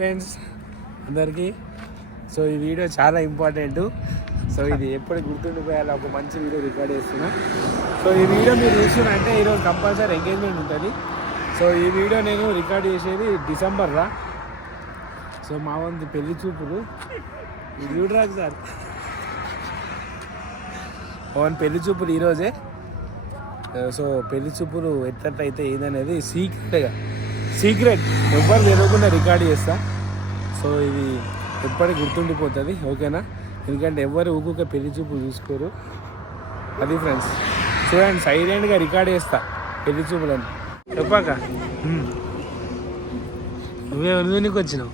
Friends అందరికీ. So ఈ video చాలా ఇంపార్టెంట్ సో ఇది ఎప్పుడు గుర్తుండిపోయాలి ఒక మంచి వీడియో రికార్డ్ చేస్తున్నా. సో ఈ వీడియో మీరు చూస్తున్నారంటే ఈరోజు కంపల్సరీ ఎంగేజ్మెంట్ ఉంటుంది. సో ఈ వీడియో నేను రికార్డ్ చేసేది డిసెంబర్రా సో మా వంతు పెళ్ళి చూపులు. ఇది చూడరాదు సార్? పవన్ పెళ్ళి చూపులు ఈరోజే సో పెళ్ళి చూపులు ఎట్లయితే ఏదనేది సీక్రెట్గా సీక్రెట్. ఎవ్వరు తెలియకుండా రికార్డ్ చేస్తా. సో ఇది ఎప్పటికి గుర్తుండిపోతుంది ఓకేనా? ఎందుకంటే ఎవరు ఊకుక పెళ్ళి చూపులు చూసుకోరు. అది ఫ్రెండ్స్ చూడండి సైలెంట్గా రికార్డ్ చేస్తా పెళ్ళి చూపులని. చెప్పాక. నువ్వే నీకు వచ్చినావు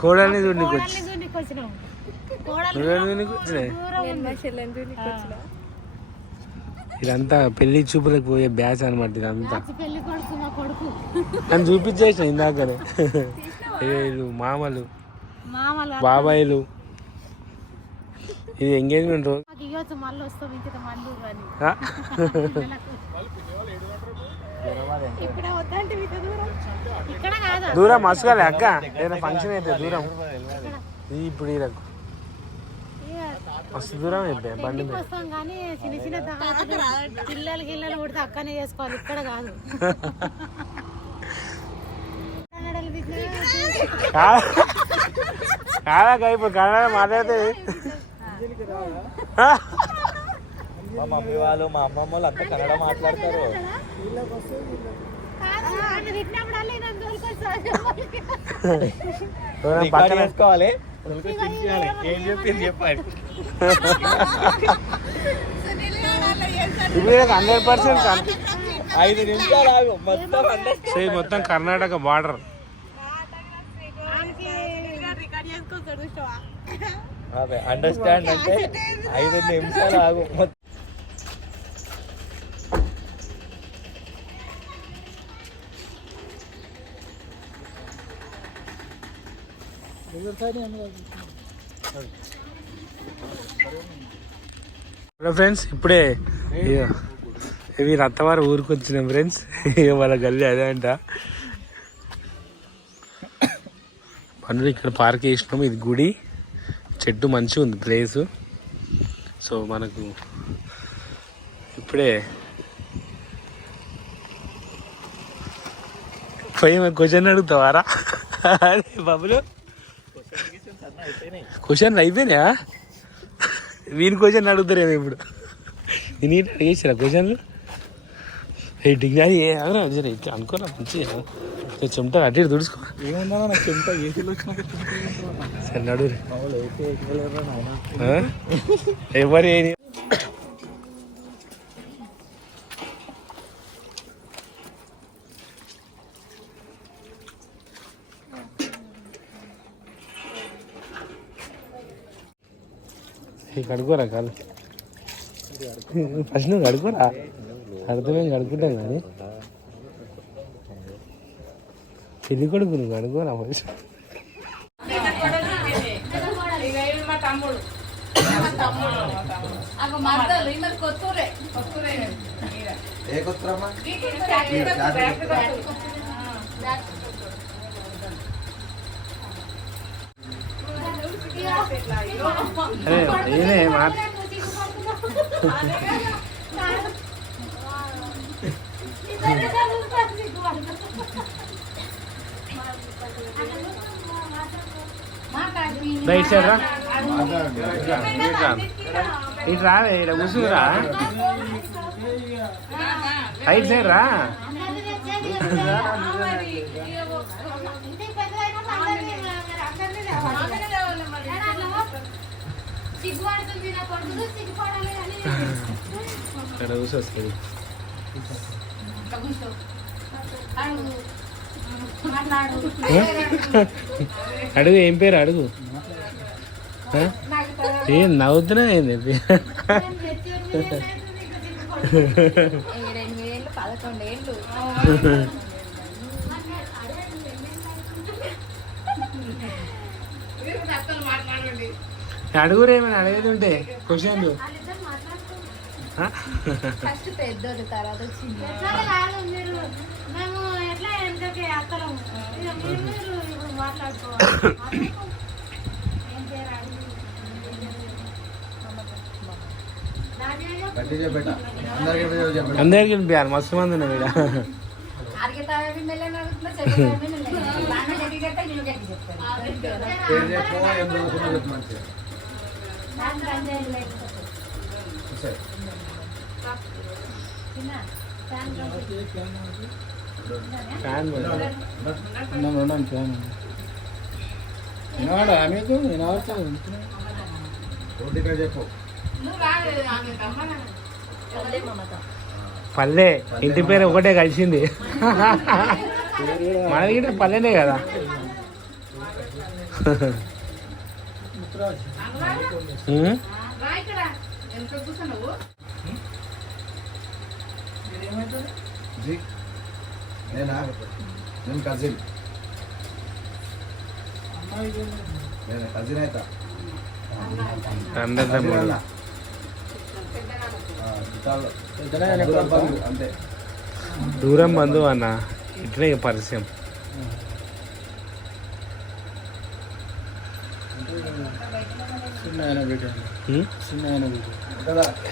కోడల్ని చూడనికి వచ్చి నువ్వే నీకు వచ్చినాయి ఇదంతా పెళ్ళి చూపులకు పోయే బ్యాచ్ అనమాట ఇదంతా. నన్ను చూపించేసిన ఇందాకనే. వీళ్ళు మామలు మామలు బాబాయిలు. ఇది ఎంగేజ్మెంట్ రోజు. దూరం? మసుగాలి అక్క. ఏదైనా ఫంక్షన్ అయితే దూరం. ఇది ఇప్పుడు ఈరకు మస్తు దూరం అయితే బండి ఇంటికి మీద. వస్తాం కానీ చిన్న చిన్న పిల్లలు గిల్లలు పుడితే అక్కనే చేసుకోవాలి. ఇక్కడ కాదు. కాదా ఇప్పుడు కన్నడ మాట్లాడితే మా మమ్మీ వాళ్ళు మా అమ్మమ్మ వాళ్ళు అంతా కన్నడ మాట్లాడతారు పక్కన చేసుకోవాలి. ఏం చెప్పింది చెప్పండి ఇప్పుడు హండ్రెడ్ పర్సెంట్ ఐదు నిమిషాలు ఆగు. మొత్తం మొత్తం కర్ణాటక బార్డర్. అదే అండర్స్టాండ్ అంటే ఐదు నిమిషాలు ఆగు. హలో ఫ్రెండ్స్ ఇప్పుడే ఇవి రత్తవారు ఊరికి వచ్చినాం ఫ్రెండ్స్ వాళ్ళ గల్లీ అదే అంట. పనులు ఇక్కడ పార్క్ చేసినాము ఇది గుడి. చెట్టు మంచిగా ఉంది ప్లేస్ సో మనకు ఇప్పుడే పోయి క్వశ్చన్ అడుగుతావారా? బాబులు. క్వశ్చన్ అయిపోయినాయా? వీని క్వశ్చన్ అడుగుతారేమో ఇప్పుడు. నేను అడిగేసారా క్వశ్చన్లు ఏ డిగ్రీ ఏ అవరా జర ఇట్లా అనుకోరా మంచిగా. చెమట అటు ఇటు తుడుచుకో. ఏముందా నాకు చెంత ఏసీలో వచ్చినాక సరే నడు ఎవరు కడుకోరా కాదు ఫస్ట్ నువ్వు కడుకోరా కడితే కడుకుంటాం కానీ. పెళ్ళి కొడుకు నువ్వు కడుకోరా ఫస్ట్? ఏ కొత్తమ్మా అరే నేనే మాట రైట్ సైడ్ రా ఇటు రావే ఇక్కడ కూర్చురా రైట్ సైడ్ రా కూర్చొస్తుంది అడుగు ఏం పేరు అడుగు? ఏం నవ్వుతున్నా ఏంది పదకొండు ఏళ్ళు అడుగురేమని అడిగేది ఉంటే క్వశ్చన్లు ఫస్ట్ పెద్దోడు తర్వాత చిన్న కాదు మీరు మేము ఎట్లా ఇంతకే అక్కలం ఇక మీరు మీరు ఇప్పుడు మాట్లాడుకోవాలి ఏం పేరు అడిగి రాజయ్య గట్టి చెప్పేట అందరికీ చెప్పేట అందరికి వినిపించాలి మస్తు మంది ఉన్నారు ఇక్కడ. పేరు చెప్పు ఆమె చదువుకున్నా చెప్పు పల్లె ఇంటి పేరు ఒకటే కలిసింది. మన దగ్గర పల్లెనే కదా. నేనా? నేను కజిన్ నేను కజిన్ అవుతా దూరం బంధువు అన్న. ఇట్లే ఇక పరిచయం చిన్న ఆయన బిడ్డ ఉం? చిన్న ఆయన బిడ్డ ఉంటుందా?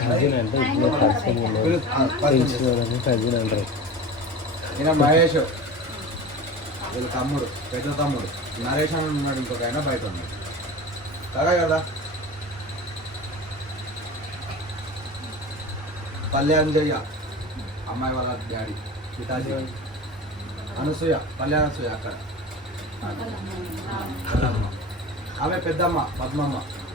కజిన్ అంటే పరిచయం అంటారు ఈయన మహేష్. వీళ్ళ తమ్ముడు పెద్ద తమ్ముడు. నరేష్ అని ఉన్నాడు ఇంకొక ఆయన బయట ఉన్నాడు కదా కదా? పల్లె అంజయ్య అమ్మాయి వాళ్ళ డాడీ పితాజీ. అనసూయ పల్లె అనసూయ అక్కడ. ఆమె పెద్దమ్మ పద్మమ్మ.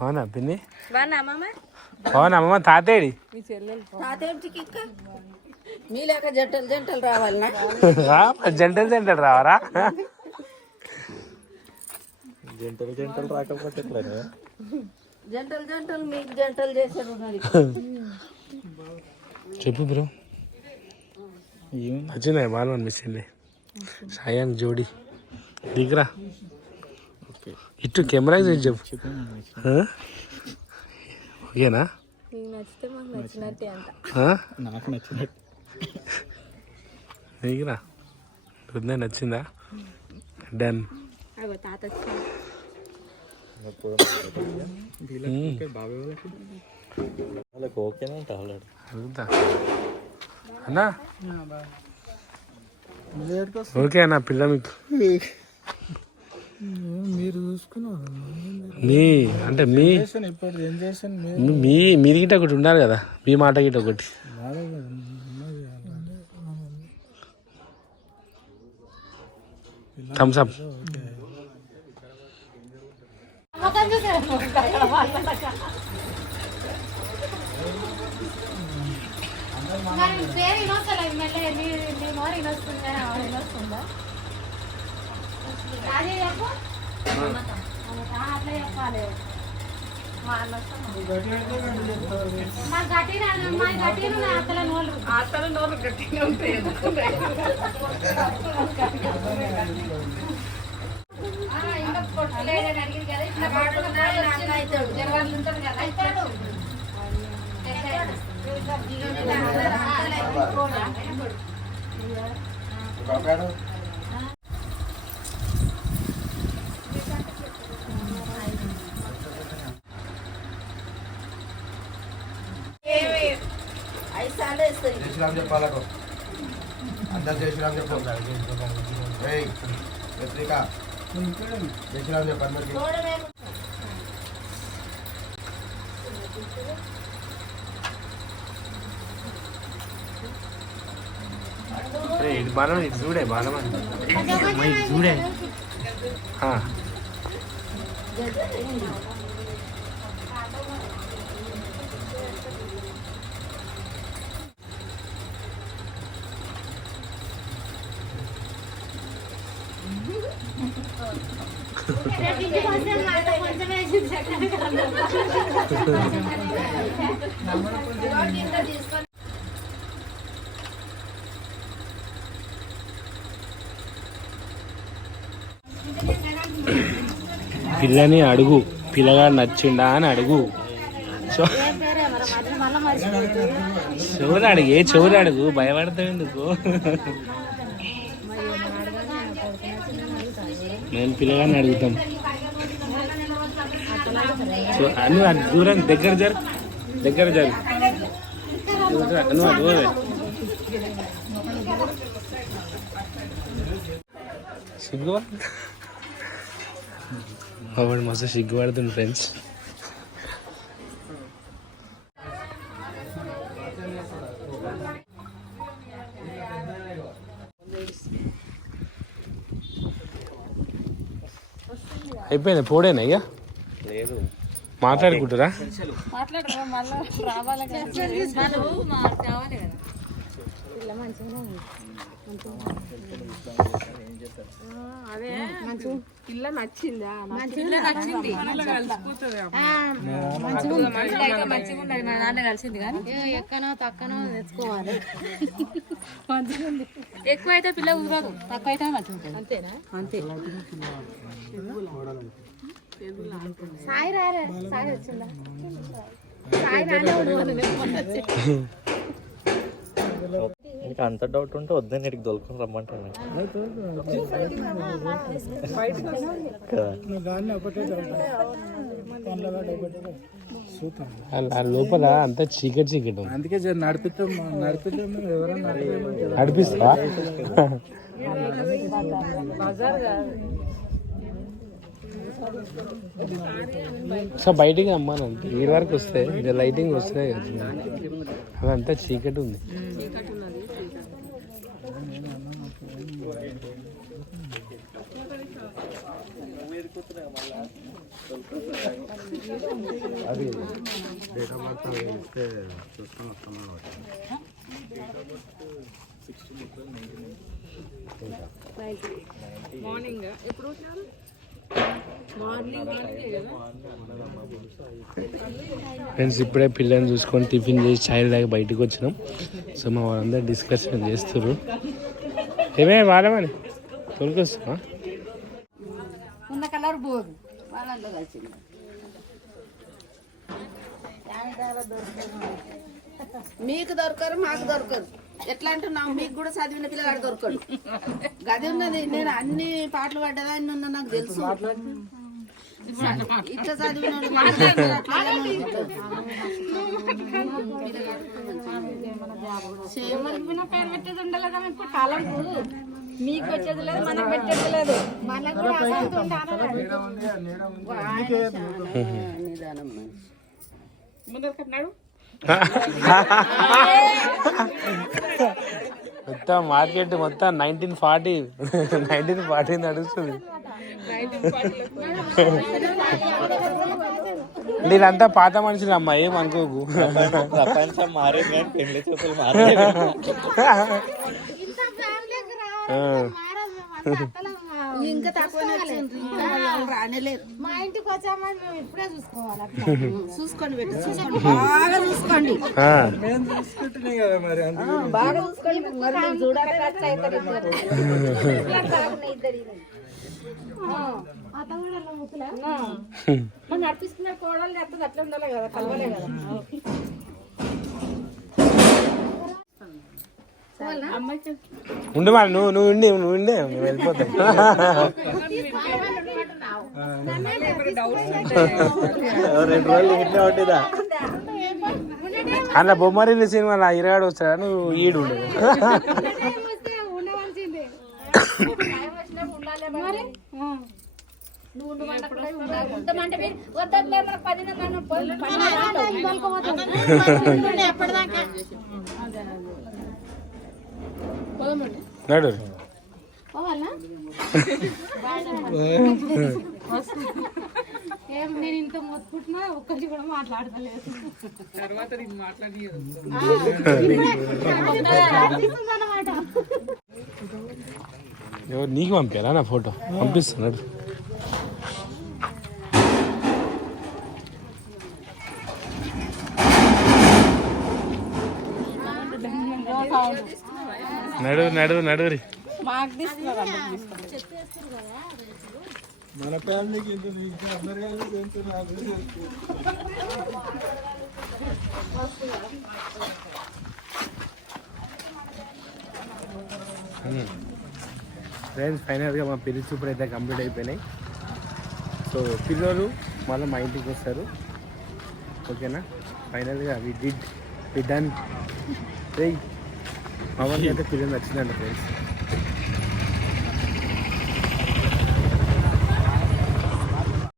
అవునా పిన్ని? అవునా అమ్మమ్మ తాతేడి మీ లేక జంటలు జంటలు రావాలనా? రా, జంటలు జంటలు రావరా? జంటలు జంటలు మీకు జంటలు చేశారు మరి. చెప్పు బ్రో. నచ్చిందా బాగా అనిపిస్తుంది సాయాన్ జోడి. దిగరా. ఇటు కెమెరా చెప్పు? ఓకేనా? నీకు నచ్చినట్టే అంట. ఆ? నాకు నచ్చినట్టు. దిగరా వృద్ధ నచ్చిందా? డన్. అన్నా? ఓకే అన్న పిల్ల మీకు. మీరు చూసుకున్నారు. మీ అంటే మీ మీ మీది గిట్ట ఒకటి ఉండాలి కదా? మీ మాట గిట్ట ఒకటి. బాగా ఉన్నది థమ్స్ అప్ అమ్మకం చూసారు మరి పేరు నీ మోరు నోళ్ళు గట్టిగా ఉంటాయి ఇంకా కదా ఇట్లా జరగాలు ఉంటుంది కదా అవుతాడు కాపాడు ఐదు సార్లు వేస్తుంది జై శ్రీరామ్ చెప్పాలకు. అందరు జై శ్రీరామ్ చెప్పు ఏయ్ పత్రిక. జై శ్రీరామ్ చెప్పు అందరికి ఇది బాగా ఇది చూడే బాగా ఇది చూడే. పిల్లని అడుగు పిల్లగా నచ్చిండా అని అడుగు. చెవులు అడుగు ఏ చెవులు అడుగు? భయపడతావు ఎందుకు? నేను పిల్లగానే అడుగుతాం. సో, అను అది దూరం దగ్గర జరు. దగ్గర జరు. అను అది పోవే. సిగ్గు వాడు మస్తు సిగ్గుపడుతుంది ఫ్రెండ్స్ అయిపోయింది పోడేనా ఇక? లేదు. మాట్లాడుకుంటారా? పిల్ల నచ్చిందా? పిల్ల నచ్చింది. మంచిగా ఉన్నది మా నాన్న కలిసింది కానీ. ఎక్కనో తక్కనో తెచ్చుకోవాలి. ఎక్కువ అయితే పిల్ల కుదరదు తక్కువ అయితే మంచిగా ఉంటుంది. అంతేనా? అంతే. సాయి రారే సాయి వచ్చిందా? సాయి రాలే నీకు అంత డౌట్ ఉంటే వద్దని నీకు దొరుకుని రమ్మంటాను. లోపల అంతా చీకటి చీకటి ఉంది. అందుకే నడిపిస్తాం నడిపిస్తాం నడిపిస్తా సో బయటికి రమ్మానంటే ఈ వరకు వస్తే ఇది లైటింగ్ వస్తున్నాయి కదా. అదంతా చీకటి ఉంది. అది డేట్ ఆఫ్ బర్త్ అవి ఇస్తే చూసుకొని వస్తున్నాను మార్నింగ్ ఎప్పుడు వచ్చినారు? ఫ్రెండ్స్ ఇప్పుడే పిల్లని చూసుకొని టిఫిన్ చేసి చాయ్ దాకా బయటకు వచ్చినాం. సో మా వాళ్ళందరూ డిస్కషన్ చేస్తారు ఏమే వాళ్ళమని తొలికొస్తా కలర్ పోదు. మీకు దొరకరు మాకు దొరకరు. ఎట్లా అంటున్నావు? మీకు కూడా చదివిన పిల్లగాడు దొరకడు. గది ఉన్నది నేను అన్ని పాటలు పడ్డదా అన్ని ఉన్నా నాకు తెలుసు. ఇట్లా చదివిన పేరు పెట్టేది ఉండాలి కానీ ఇప్పుడు కాలం మీకు పెట్టేది లేదు మనకు పెట్టేది లేదు మనకు కూడా అసలు. నిదానం మనిషి. మొత్తం మార్కెట్ మొత్తం నైన్టీన్ ఫార్టీ నైన్టీన్ ఫార్టీ నడుస్తుంది. నేనంతా పాత మనుషులు అమ్మా ఏమనుకోకు ప్రపంచం మారే పెళ్ళి చూపులు ఇంకా తక్కువ మా ఇంటికి వచ్చామని మేము ఇప్పుడే చూసుకోవాలి చూసుకోండి పెట్టు చూసుకోండి. బాగా చూసుకోండి. బాగా చూసుకోండి. చూడాలి అత్త కూడా అట్లా ముక్కులే మనం నడిపిస్తున్న కోడలు అట్లా ఉండాలి కదా కలవలే కదా. ఉండు మరి నువ్వు నువ్వు ఉండి నువ్వు ఉండే మేము వెళ్ళిపోతాం. రెండు రోజులు ఇట్లా ఉంటుందా అన్న బొమ్మరిల్లు సినిమాలో ఇరగాడు వస్తాడా? నువ్వు ఈడు ఉండదు నువ్వు పది ఎప్పటిదాకా నడు పోవాలా ఏం నేను ఇంత మొత్తుకుంటున్నా ఒక్కటి కూడా మాట్లాడతలేదు. అన్నమాట ఎవరు నీకు పంపారా నా ఫోటో? పంపిస్తున్నాడు నడు నడు నడురి మన ఫ్యామిలీకి ఇంత అందరి ఫ్రెండ్స్ ఫైనల్గా మా పెళ్ళి చూపులు అయితే కంప్లీట్ అయిపోయినాయి. సో పిల్లలు మళ్ళీ మా ఇంటికి వస్తారు. ఓకేనా? ఫైనల్గా వి డిడ్ వి డన్. రే మా అయితే ఫిలిం నచ్చిందండి ఫ్రెండ్స్.